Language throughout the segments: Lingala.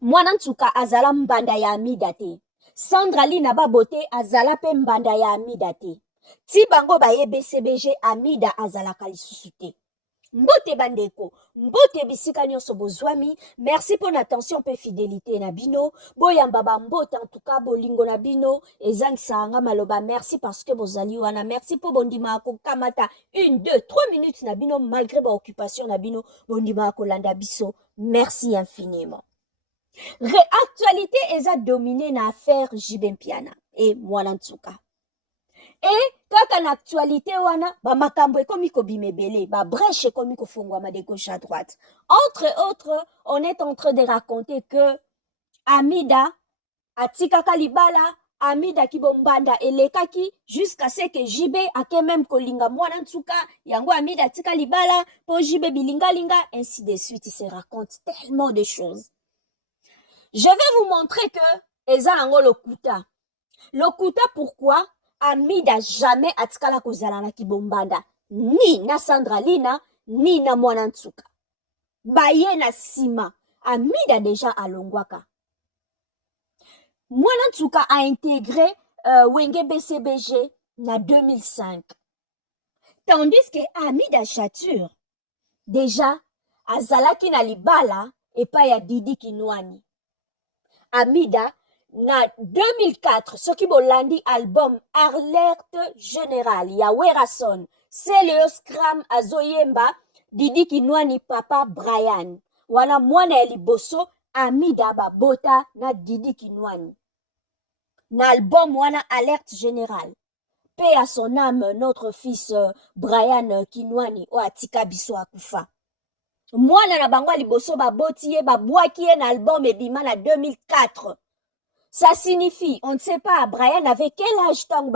Mwana Nsuka azala mbanda ya Amida te. Sandra Lina Babote azala pe mbanda ya Amida te. Ti bango bayebe CBG Amida azalaka lisusu te. Mbote bandeko, mbote bisika nyonso bozwami, merci pour l'attention pe fidélité na bino, boyamba ba mbote en tout cas bolingo na bino, ezangisa nga maloba merci parce que bozali wana, merci pour bondima ko kamata 1, 2, 3 minutes na bino malgré ba occupation na bino, bondima ko landa biso, merci infiniment. Actualité eza dominé na affaire JB Mpiana et Mwana Nsuka. Et kaka na actualité wana ba makambo ekomi kobimebele ba brèche ekomi kofungwama de gauche à droite. Entre autres, on est en train de raconter que Amida atikaka libala, Amida kibombanda elekaki jusqu'à ce que JB ake même kolinga Mwana Nsuka, yango Amida atika libala po JB bilinga linga, ainsi de suite. Il se raconte tellement de choses. Je vais vous montrer que eza nango lokuta. Lokuta pourquoi Amida jamais atikala kozala na kibombanda ni na Sandra Lina ni na Mwana Nsuka. Baye na sima Amida déjà alongwaka. Mwana Nsuka a intégré Wenge BCBG na 2005. Tandis que Amida Chature déjà azalaki na libala epa ya Didi Kinwani. Amida na 2004, ce qui bolandi album Alerte Générale, ya Werason, Seleo Scram Azoyemba, Didi Kinwani Papa Brian. Wana mwana ya liboso, Amida babota na Didi Kinwani. Na album wana Alerte Générale. Paix à son âme, notre fils Brian Kinwani, o atika biso akufa. Mwana na bango liboso baboti ye, babwaki ye na album ebima na 2004. Ça signifie, on ne sait pas, Brian avait quel âge tant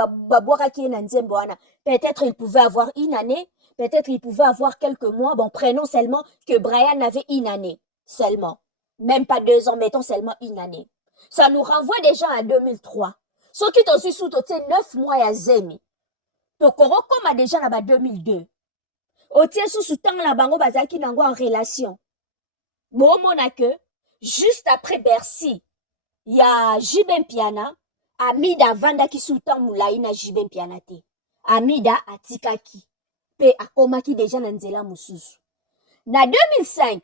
peut-être il pouvait avoir une année, peut-être il pouvait avoir quelques mois. Bon, prenons seulement que Brian avait une année, seulement. Même pas 2 ans, mettons seulement une année. Ça nous renvoie déjà à 2003. Ce qui est aussi sous 9 mois à Zemi. Tokoro comme déjà là-bas 2002. Otie sous temps la bango bazaki nango en relation. Bon, mon que juste après Bercy, il y a JB Mpiana, Amida vanda ki soutan moulai na JB Mpiana te. Amida atikaki. Pe akomaki deja na nzela mususu. Na 2005,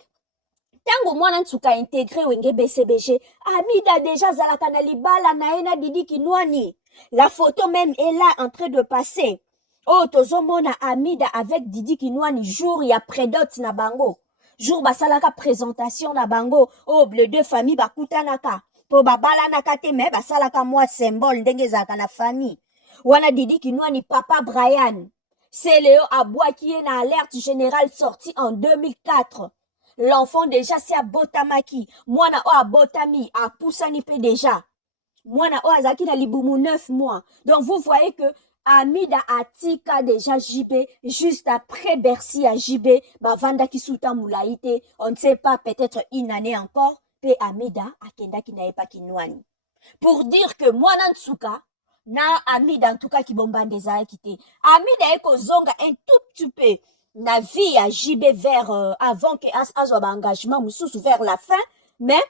tango Mwana Nsuka intégré Wenge BCBG, Amida déjà zalaka na libala na ena Didi Kinwani. La photo même est là en train de passer. Oh, tozomona Amida avec Didi Kinwani jour ya prédote na bango. Jour basalaka présentation na bango. Oh, les deux familles bakutanaka. Po babala nakate me basalaka mwa symbole ndenge zaka na famille. Wana Didi Kinwani papa Brian. C'est Léo Abouaki na alerte générale sortie en 2004. L'enfant déjà c'est à Botamaki. Mwana o a Botami a Poussani pe déjà. Mwana o azaki na libumu 9 mois. Donc vous voyez que Amida atika déjà JB juste après Bercy à JB bavanda kisuta moulaïte. On ne sait pas, peut-être une année encore. Pe Amida akenda kinaepa Kinwani. Pour dire que Mwana Nsuka na Amida en tout cas qui bombande za kité. Amida eko zonga un tout petit peu na vie à JB vers avant que azwa ba engagement mususu vers la fin, mais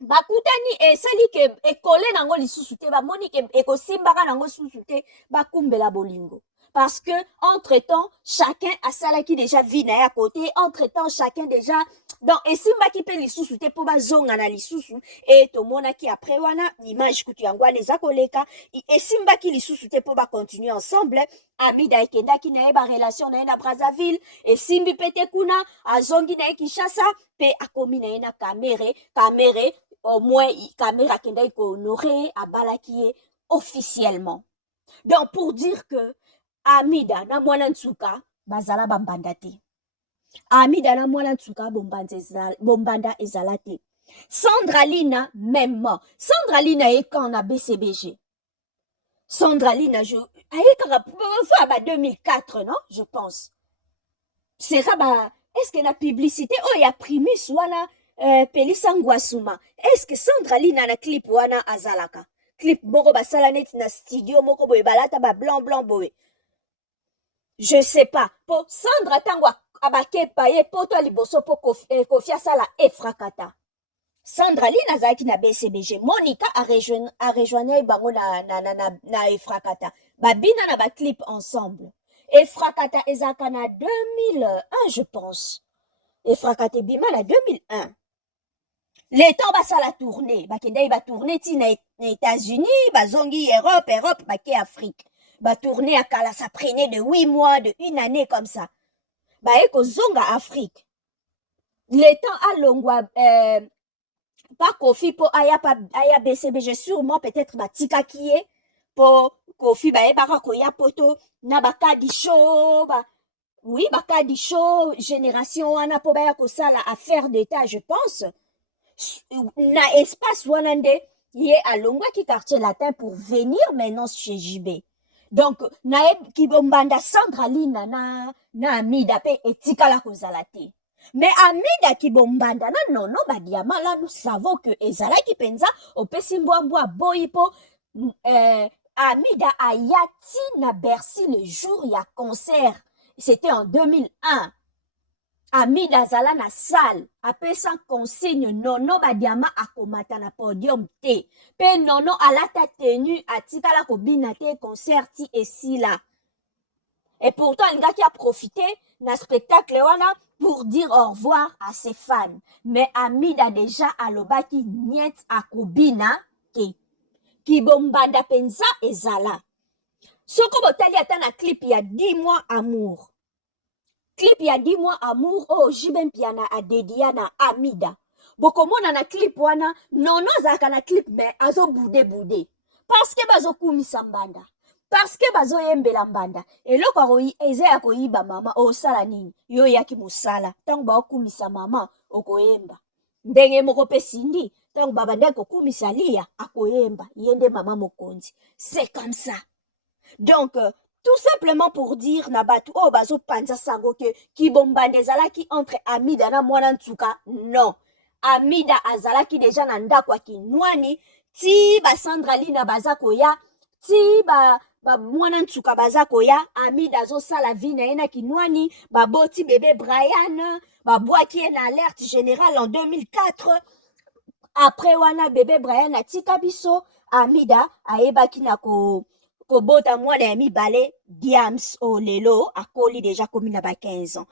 bakutani esali ke ekole nango lisusu te, bamoni ke ekosimbaka nango lisusu te, bakumbela bolingo. Parce que, entre-temps, chacun a salaki déjà vie na ya côté, entre-temps, chacun déjà, donc, esimba ki pe lisusu te po bazonga na lisusu, et tomona ki après wana, image kutu yangwa neza koleka, esimba ki lisusu te po ba continuer ensemble, Amida ekenda ki na eba relation na ena Brazzaville, esimbi pete kuna, azongi na Kinshasa, pe akomi na ena kamere, au moins, kamera kenda eko honoré, abalakie officiellement. Donc, pour dire que, Amida na Mwana Nsuka bazala bambanda te. Amida na Mwana Nsuka bombanda ezala te. Sandra Lina même. Sandra Lina est quand on a BCBG. Sandra Lina a 2004 non, je pense. Sera ba est-ce que la publicité oh ya primus wana Pelisa Ngwasuma. Est-ce que Sandra Lina na clip wana azalaka? Clip moko basala net na studio moko boye balata ba blanc boye. Je sais pas. Po Sandra tangwa abake paye poto liboso po kofia sala efrakata. Sandra Line azalaki na BCBG, Monica a rejoigné bango na Efrakata. Babina na ba clip ensemble. Efrakata ezaka na 2001 je pense. Efrakata bima na 2001. Les temps basa la tournée, bakendai ba tournée ti na États-Unis, bazongi Europe, bake Afrique. Ba tournée à kala, ça prenait de 8 mois, de 1 année comme ça. Ba eko zonga Afrique. Les temps à longwa pas Kofi po aya BCBG sûrement peut-être batika kie po Kofi ba ebaka koya poto na bakadi show ba oui bakadi show génération wana po baya kosala affaire d'état je pense na espace wana nde ye alongwaki quartier latin pour venir maintenant chez JB. Donc na kibombanda Sandra Lina na Amida pe etikala kozala te. Mais Amida kibombanda na nono badiama là nous savons que ezalaki penza opesi mbwa boyi po Amida ayati na Bercy le jour ya concert. C'était en 2001. Amida zala na salle apesa consigne nono badiama akomata na podium te pe nono alata tenue atikala kobina te concert ti esila. Et pourtant alingaki a profité na spectacle wana pour dire au revoir à ses fans. Mais Amida déjà alobaki niet akobina te. Kibombanda penza ezala. Soko botali ata na clip ya 10 mois amour. Clip ya 10 mois amour oh Jiben Piana a dédié na Amida. Bokomona na clip wana nono zaka na clip mais azo boudé parce que bazo kumisa mbanda. Parce que bazo yembela mbanda. Eloko akoyi eze akoyiba mama osala nini yo yaki mosala tango ba okumisa mama okoyemba. Ndenge moko pe sindi tango baba ndeko kumisa lia akoyemba yende mama mokonzi. C'est comme ça. Donc tout simplement pour dire nabatu oh bazo panza sango que kibombande zalaki entre Amida na mwana ntuka non. Amida azalaki déjà na ndako akinwani ti ba Sandra Lina bazako ya ti ba mwana ntuka bazako ya Amida zo sala vie na yena kinwani ba boti bébé Brian ba boaki na alerte générale en 2004 après wana bébé Brian atika biso Amida ayebaki na kobota mwana ya mibale Diams o lelo akoli déjà komi na ba 15 ans.